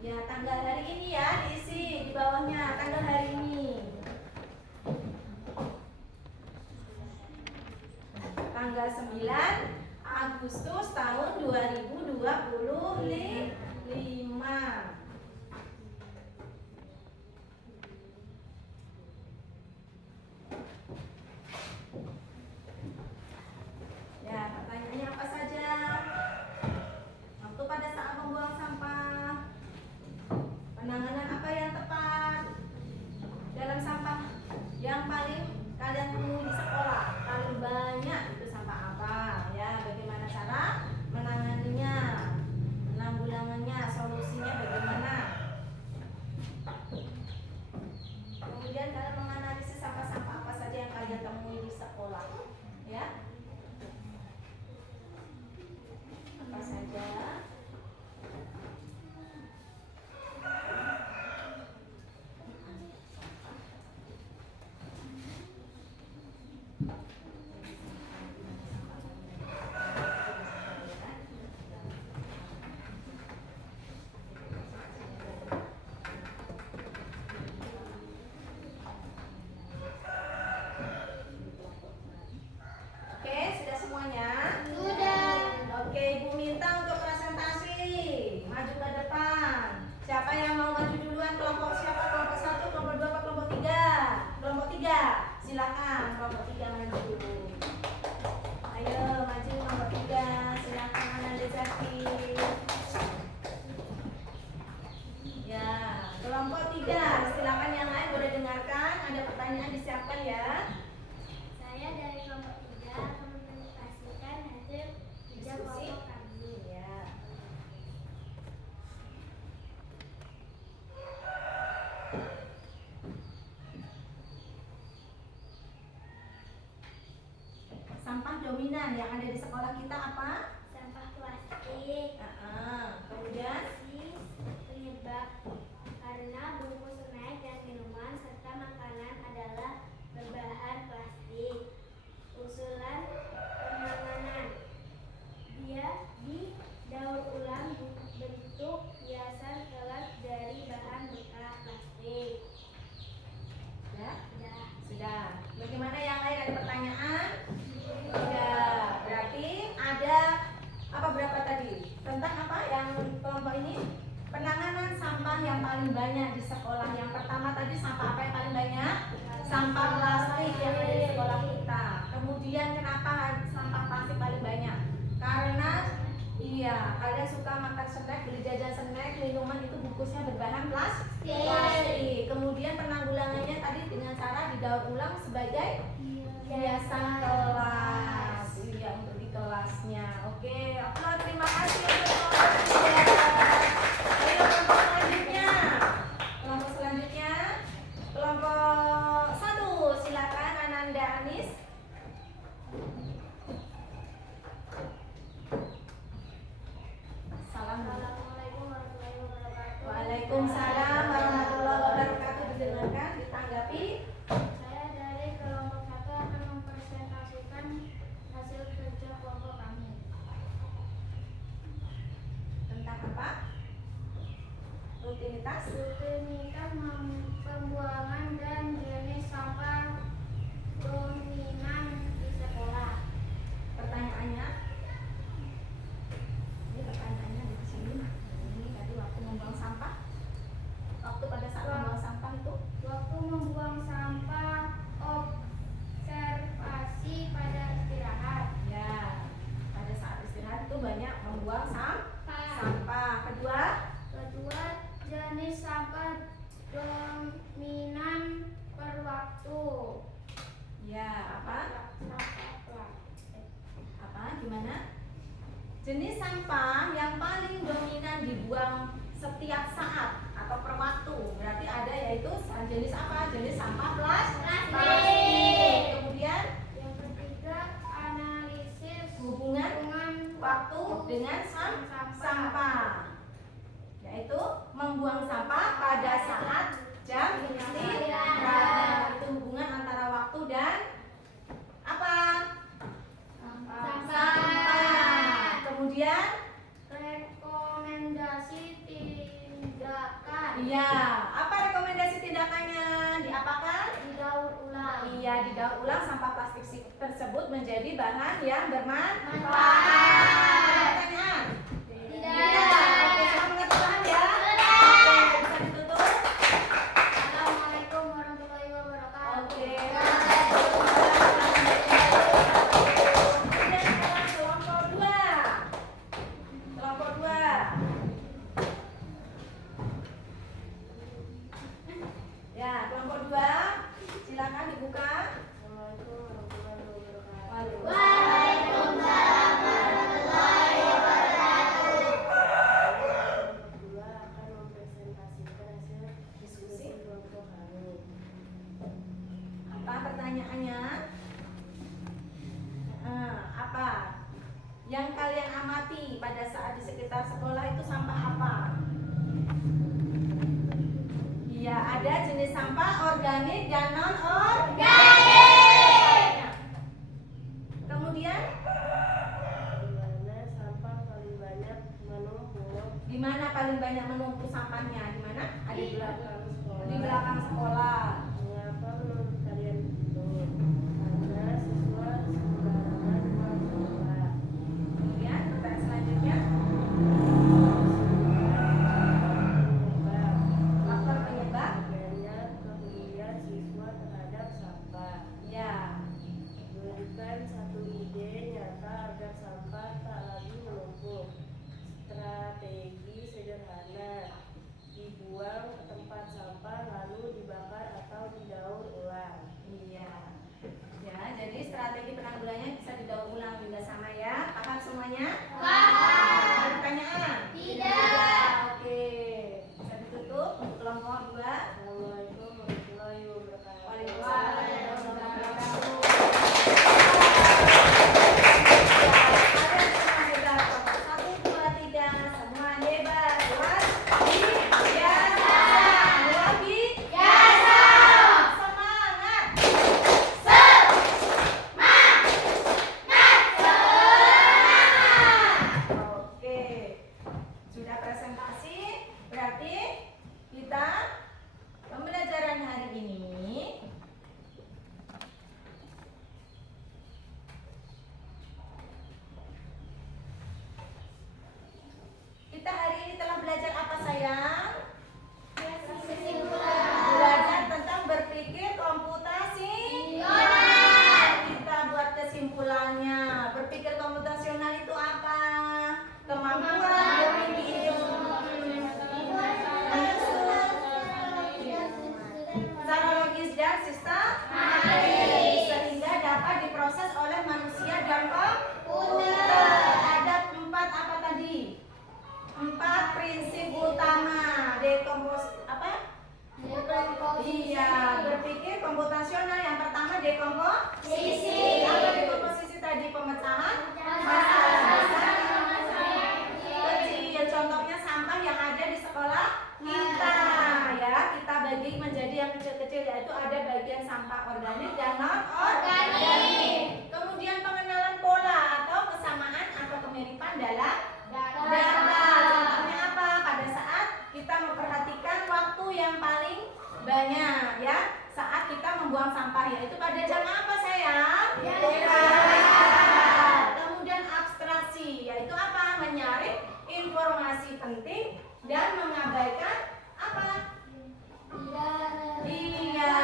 Ya, tanggal hari ini ya diisi di bawahnya. Tanggal hari ini. Tanggal 9 Agustus tahun 2025. Ya, pertanyaannya apa saja? Waktu pada saat membuang sampah, penanganan apa yang tepat dalam sampah yang paling kalian temui di sekolah? Paling banyak itu sampah apa? Ya, bagaimana cara menanganinya, penanggulangannya, solusinya bagaimana? Kemudian kalian menganalisis sampah-sampah apa saja yang kalian temui di sekolah, ya? Apa saja? Oke, sudah semuanya? Sudah. Oke, Ibu minta untuk presentasi. Maju ke depan. Siapa yang mau maju duluan? Kelompok siapa? Kelompok 1, kelompok 2, atau kelompok 3? Kelompok 3. Silakan, kelompok 3 maju. Ayo, maju kelompok 3. Silakan Ananda Zaki. Ya, kelompok 3. Silakan yang lain boleh dengarkan. Ada pertanyaan disiapkan ya. Saya dari kelompok 3 akan mempresentasikan hasil kerja Diskusi. kelompok kami. Ya. Sampah dominan yang ada di sekolah kita apa? Sampah plastik. Kemudian Sis, penyebab karena bungkus snack dan minuman serta makanan adalah berbahan plastik. Usulan penanganan, dia didaur ulang bentuk hiasan kelas dari bahan bekas plastik. ya, Ya, sudah. Bagaimana yang lain, ada pertanyaan? Sudah. Berarti ada apa, berapa tadi? Tentang apa yang kelompok ini? Penanganan sampah yang paling banyak di sekolah. Yang pertama tadi sampah apa yang paling banyak? Sampah plastik yang ada di sekolah kita. Kemudian kenapa sampah plastik paling banyak? Karena iya, kalian suka makan snack, beli jajan snack, minuman itu bungkusnya berbahan plastik. Kemudian penanggulangannya tadi dengan cara didaur ulang sebagai hiasan kelas. Iya, untuk di kelasnya. Oke, terima kasih untuk kelompok 3. Ayo kelompok selanjutnya. Kelompok selanjutnya, kelompok 1. Silakan Ananda Anis. Salam. Assalamualaikum warahmatullahi wabarakatuh. Waalaikumsalam. Waalaikumsalam warahmatullahi wabarakatuh. Didengarkan, ditanggapi. Saya dari kelompok 1 akan mempresentasikan hasil kerja kelompok kami. Tentang apa? Rutinitas. Rutinitas pembuangan dan jenis sampah dominan di sekolah. Pertanyaannya, ini pertanyaannya di sini. Ini tadi waktu membuang sampah. Waktu pada saat membuang sampah itu, Waktu membuang sampah, observasi pada istirahat. ya, pada saat istirahat itu banyak membuang sampah. Kedua, jenis sampah dominan per waktu. Ya, apa? Gimana? Jenis sampah yang paling dominan dibuang setiap saat atau per waktu. Berarti ada yaitu jenis apa? Jenis sampah plastik. Kemudian Yang ketiga, analisis hubungan waktu dengan sampah. Yaitu membuang sampah pada saat jam istirahat. Itu hubungan antara waktu dan apa? Sampah. Kemudian rekomendasi tindakan iya, apa rekomendasi tindakannya? Diapakan? didaur ulang. Iya, didaur ulang sampah plastik tersebut menjadi bahan yang bermanfaat. Ada pertanyaan? Tidak. Oke, semua mengerti paham ya? Oke, bisa ditutup. Assalamualaikum warahmatullahi wabarakatuh. Oke. Kemudian sekarang kelompok 2. Kelompok 2. Ya, kelompok 2. Silakan dibuka. Waalaikumsalam warahmatullahi wabarakatuh. Kedua akan mempresentasikan hasil diskusi kelompok kami. Apa pertanyaannya? Apa yang kalian amati pada saat di sekitar sekolah itu sampah apa? Iya, ada jenis sampah organik dan non organik. Kemudian Di mana sampah paling banyak menumpuk di mana paling banyak menumpuk sampahnya? Di mana? Ada di belakang sekolah. di belakang sekolah. Mengapa menurut kalian begitu? Karena siswa sembarangan buang sampah. Kemudian pertanyaan selanjutnya, faktor penyebab. Adanya kepedulian siswa terhadap sampah. Ya, Berikan satu ide nyata agar sampah tak lagi menumpuk. Strategi sederhana: dibuang ke tempat sampah lalu dibakar atau didaur ulang. iya. Ya, jadi strategi penanggulangannya bisa didaur ulang juga sama ya. Paham semuanya? Ada pertanyaan? Tidak. Oke. Bisa ditutup untuk kelompok 2. Assalamualaikum warahmatullahi wabarakatuh. Waalaikumsalam warahmatullahi wabarakatuh. Ada semua hebat. 1, 2, 3. Semua hebat. Luar biasa. Luar biasa. Semangat. Oke, sudah presentasi, berarti kita pembelajaran hari ini kita hari ini telah belajar apa sayang? Belajar tentang berpikir komputasi. Kita buat kesimpulannya. Berpikir komputasional itu apa? Kemampuan berpikir secara logis dan sistematis sehingga dapat diproses oleh manusia dan komputer. Ada 4 apa tadi? 4 prinsip utama. Iya, berpikir komputasional. Yang pertama dekomposisi. Apa dekomposisi tadi? Pemecahan masalah besar kecil. Contohnya sampah yang ada di sekolah kita. yaitu ada bagian sampah organik dan non-organik. Kemudian pengenalan pola atau kesamaan atau kemiripan dalam data. Contohnya apa? Pada saat kita memperhatikan waktu yang paling banyak ya, saat kita membuang sampah, yaitu pada jam apa sayang? Kemudian abstraksi, yaitu apa? Menyaring informasi penting dan mengabaikan apa? Iya,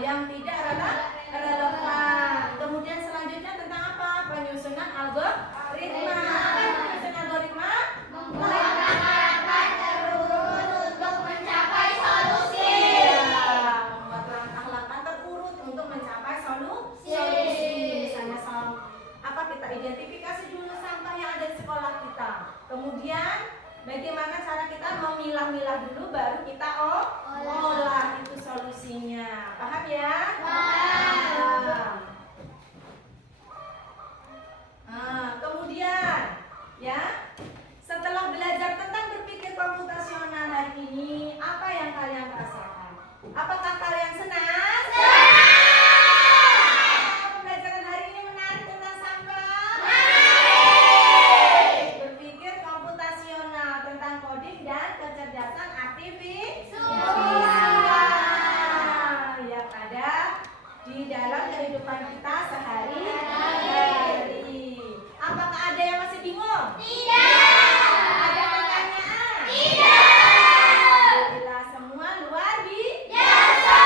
yang tidak relevan. Kemudian selanjutnya tentang apa? Penyusunan algoritma. Apa itu penyusunan algoritma? Membuat terurut untuk mencapai solusi. Membuat langkah-langkah terurut untuk mencapai solusi. Misalnya apa, kita identifikasi dulu sampah yang ada di sekolah kita. Kemudian bagaimana cara kita memilah-milah dulu, baru kita olah, itu solusinya. Paham ya? Paham. Nah, kemudian ya, setelah belajar tentang berpikir komputasional hari ini, apa yang kalian rasakan? Apakah kalian senang? Pembelajaran hari ini menarik tentang sampah? Berpikir komputasional tentang coding dan kecerdasan artifisial ya, pada di dalam kehidupan kita sehari-hari. Apakah ada yang masih bingung? Tidak. Ada pertanyaan? Tidak. Alhamdulillah, semua luar biasa.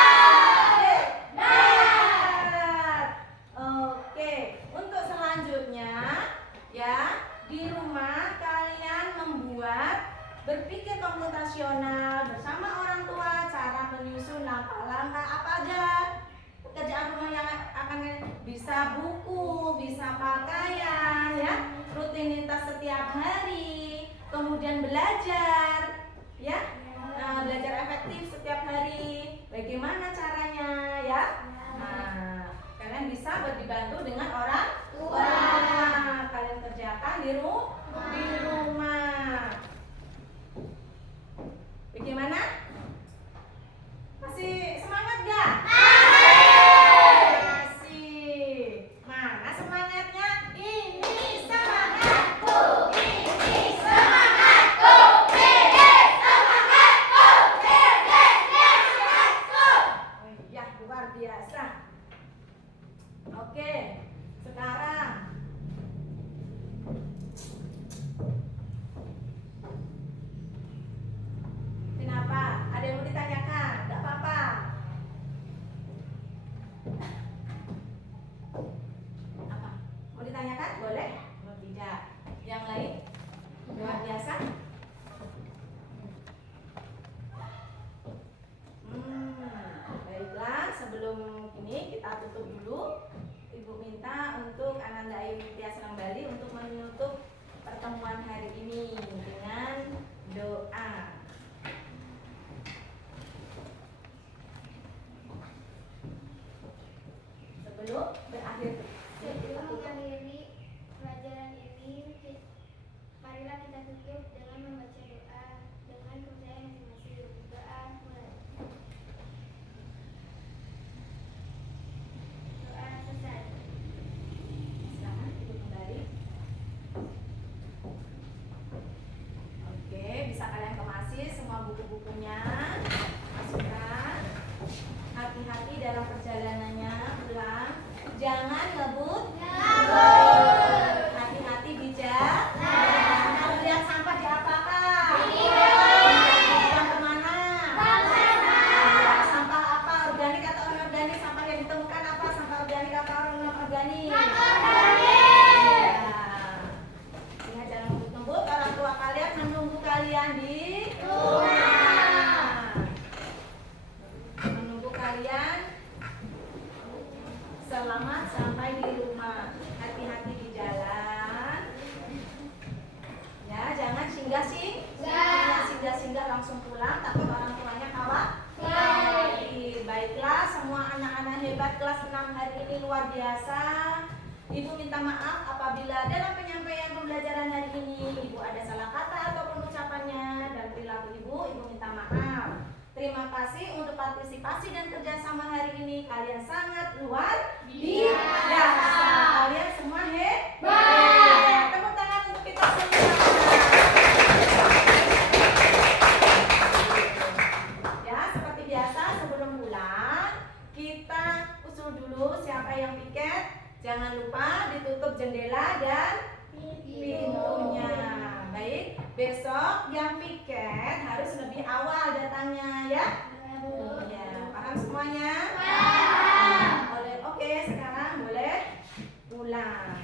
Hebat. Oke, untuk selanjutnya ya, di rumah kalian membuat berpikir komputasional bersama orang tua, cara menyusun langkah-langkah apa aja pekerjaan rumah yang akan bisa buku, bisa pakaian ya, rutinitas setiap hari, kemudian belajar ya, belajar efektif setiap hari, bagaimana caranya ya. Nah, kalian bisa dibantu dengan orang tua. Kalian kerjakan di rumah. Bagaimana? Masih semangat gak? Masih. Mana semangatnya? Ini semangatku. Ini semangatku. Ini semangatku. Ini semangatku. Oh iya, luar biasa. Oke, sekarang kenapa? Ada yang mau ditanyakan? Gak apa-apa. Apa? Mau ditanyakan? Boleh? Mau tidak? Yang lain? Luar biasa? Baiklah, sebelum ini kita tutup dulu. Ibu minta untuk Ananda Ayu Mutia Senang Bali untuk menutup pertemuan hari ini dengan doa. Sebelum berakhir, Sebelum mengakhiri pelajaran ini, marilah kita tutup dengan membaca doa dengan kepercayaan masing-masing. Doa mulai. Doa selesai. Silakan ibu kembali. Oke, bisa kalian kemasi semua buku-bukunya, masukkan. Hati-hati dalam perjalanannya, pulang. Jangan ngebut. Hati-hati di jalan. Kalau lihat sampah diapakan? Buang kemana? Sampah apa? Organik atau non-organik? Sampah yang ditemukan apa? Sampah organik apa non-organik? Ingat, jangan ngebut-ngebut. Orang tua kalian menunggu kalian di rumah. Menunggu kalian selamat sampai di rumah. Hati-hati di jalan. Ya, jangan singgah-singgah langsung pulang, takut orang tuanya khawatir. Baiklah, semua anak-anak hebat kelas 6 hari ini luar biasa. Ibu minta maaf apabila dalam penyampaian pembelajaran hari ini Ibu ada salah kata ataupun ucapannya dan perilaku Ibu minta maaf. Terima kasih untuk partisipasi dan kerjasama hari ini. Kalian sangat luar biasa. Kalian semua hebat. Tepuk tangan untuk kita semua. Ya, seperti biasa sebelum pulang kita usul dulu siapa yang piket. Jangan lupa ditutup jendela dan pintunya. Baik, besok yang piket harus lebih awal datangnya ya. Ya, paham semuanya? Paham. Oke, sekarang boleh pulang.